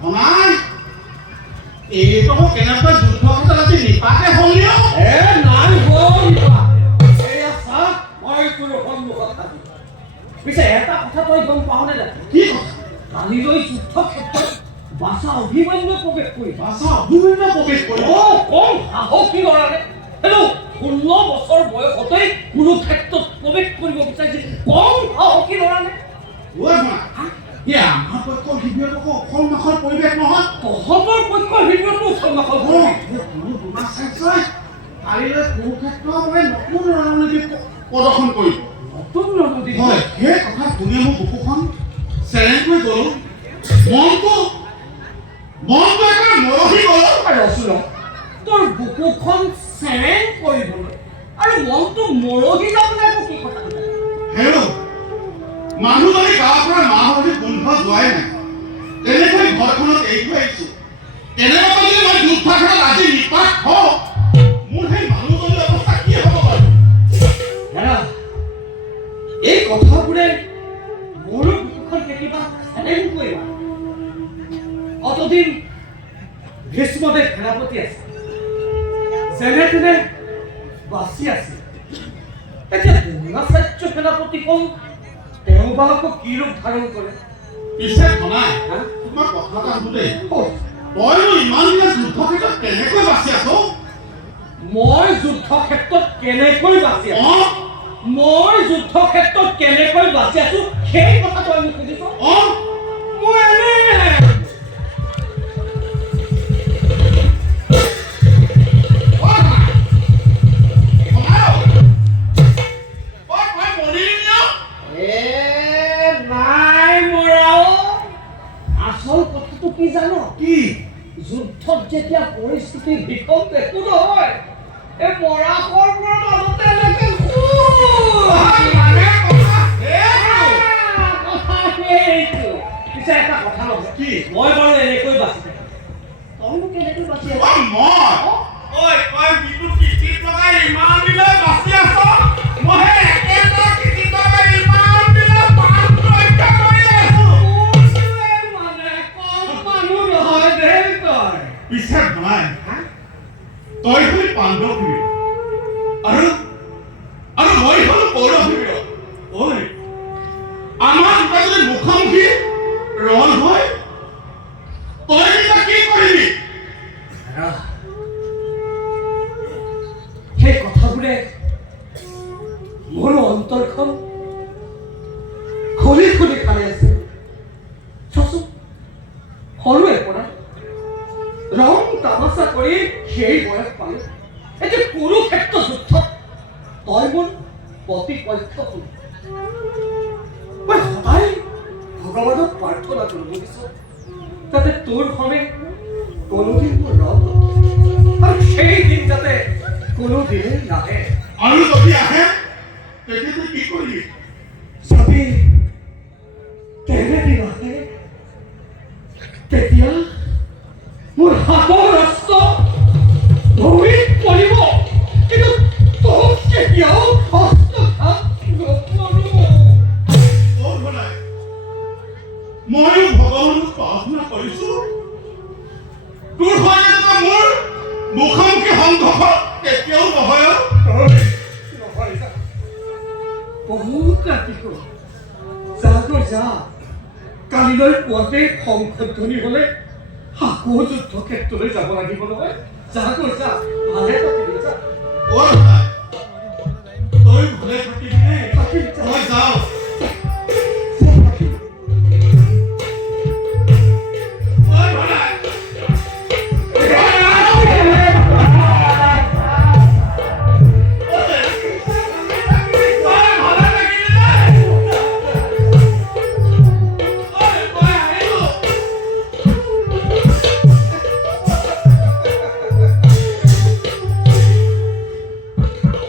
ভনাই এইটো কেনেকৈ যুদ্ধ ক্ষেত্ৰত আজি নিপাতে হ'লিও নাই হ'ল এয়া চাহ মই তোৰ সন্মুখত থাকি পিছে এটা কথা তই গম পাৱনে নাই কি কথা কালিলৈ যুদ্ধ ক্ষেত্ৰত বাছা অভিমন্যু প্ৰৱেশ কৰি বাছা অভিমন্যু প্ৰৱেশ কৰি কম সাহসী ল'ৰানে হেল্ল' 16 বছৰ বয়সতেই কোনো ক্ষেত্ৰত প্ৰৱেশ কৰিব বিচাৰিছে কম সাহসী ল'ৰানে আমাৰ পক্ষৰ শিবিৰটো অসল মাখৰ পৰিৱেশ নহয় তহঁতৰ পক্ষৰ শিবিৰটো অসল মাখৰ কালিলৈ কুৰুক্ষেত্ৰ মই নতুন ৰণনীতি প্ৰদৰ্শন কৰিব নতুন ৰণনীতি হয় সেই কথা শুনি মোৰ বুকুখন চেৰেংকৈ গ'লো মনটো একেবাৰে মৰহি গ'ল ৰচোন তোৰ বুকুখন চেৰেং কৰিবলৈ আৰু মনটো মৰহি যাবলৈ একো কি কথা হেৰৌ মানুহ যদি গাঁৱৰ পৰা মাহ হালধি গোন্ধ যোৱাই নাই তেনেকৈ ঘৰখনত এৰি থৈ আহিছোঁ তেনেকুৱা যদি মই যুদ্ধক্ষেত্ৰত আজি নিপাত হওঁ মোৰ সেই মানুহজনীৰ অৱস্থা কি হ'ব বাৰু এই কথাবোৰে মোৰো বুকুখন কেতিয়াবা চেৰেং কৰিবা অতদিন ভীষ্মদেৱ সেনাপতি আছে যেনে তেনে বাচি আছে এতিয়া দ্ৰোণাচাৰ্য সেনাপতি হ'ল তেওঁ বা আকৌ কি ৰূপ ধাৰণ কৰে পিছে ভনাই তোমাক কথা এটা সুধো দেই তইনো ইমান দিনে যুদ্ধক্ষেত্ৰত কেনেকৈ বাচি আছ মই যুদ্ধক্ষেত্ৰত কেনেকৈ বাচি আছো মই যুদ্ধক্ষেত্ৰত কেনেকৈ বাচি আছো সেই কথা তই মোক সুধিছ মই কি জানো কি যুদ্ধত যেতিয়া পৰিস্থিতি বিকট একো নহয় এই মৰাশৰ পৰা মাজতে এনেকে পিছে এটা কথা নহয় কি মই বাৰু এনেকৈ বাচি থাকো তইনো কেনেকৈ বাচি আছ তই যিটো কৃষি লগাই ইমান দিলৈ বাচি আছ মই একেটা কৃষি লগাই ইমান দিলৈ পাঠ ৰক্ষা কৰি আছো পিছে ভনাই তই হলি পাণ্ডৱ শিবিৰ আৰু মই হলো কৌৰৱ শিবিৰ ঐ আমাৰ দুটা যদি মুখামুখি ৰণ হয় তই এতিয়া কি কৰিবি সেই কথাবোৰে মোৰ অন্তৰখন খুলি খুলি খাই আছে চোৱাচোন সৰুৰে পৰা ৰং তামাচা কৰি সেই বয়স পালো এতিয়া কুৰুক্ষেত্ৰ যুদ্ধত তই মোৰ প্ৰতিপক্ষ হ'ল মই সদায় ভগৱানক প্ৰাৰ্থনা কৰিব বিচাৰো যাতে তোৰ সনে কোনোদিন মোৰ ৰং আৰু সেই দিন যাতে কোনোদিন নাহে আৰু যদি আহে তেতিয়া তই কি কৰিবি যদি তেনেদিন আহে তেতিয়া মোৰ হাতৰ ৰাষ্ট্ৰ ভূমিত পৰিব কিন্তু তোক কেতিয়াও হস্তঘাত নকৰো ময়ো ভগৱানক প্ৰাৰ্থনা কৰিছো তোৰ সৈতে মোৰ মুখামুখি সংঘৰ্ষ কেতিয়াও নহয় বহুত ৰাতিকৈ যা কালিলৈ পুৱাতে শংখধ্বনি হলে আকৌ যুদ্ধক্ষেত্ৰলৈ যাব লাগিব নহয় যা ভালে থাকিবি যা তই ভালে থাকিবি মই যাওঁ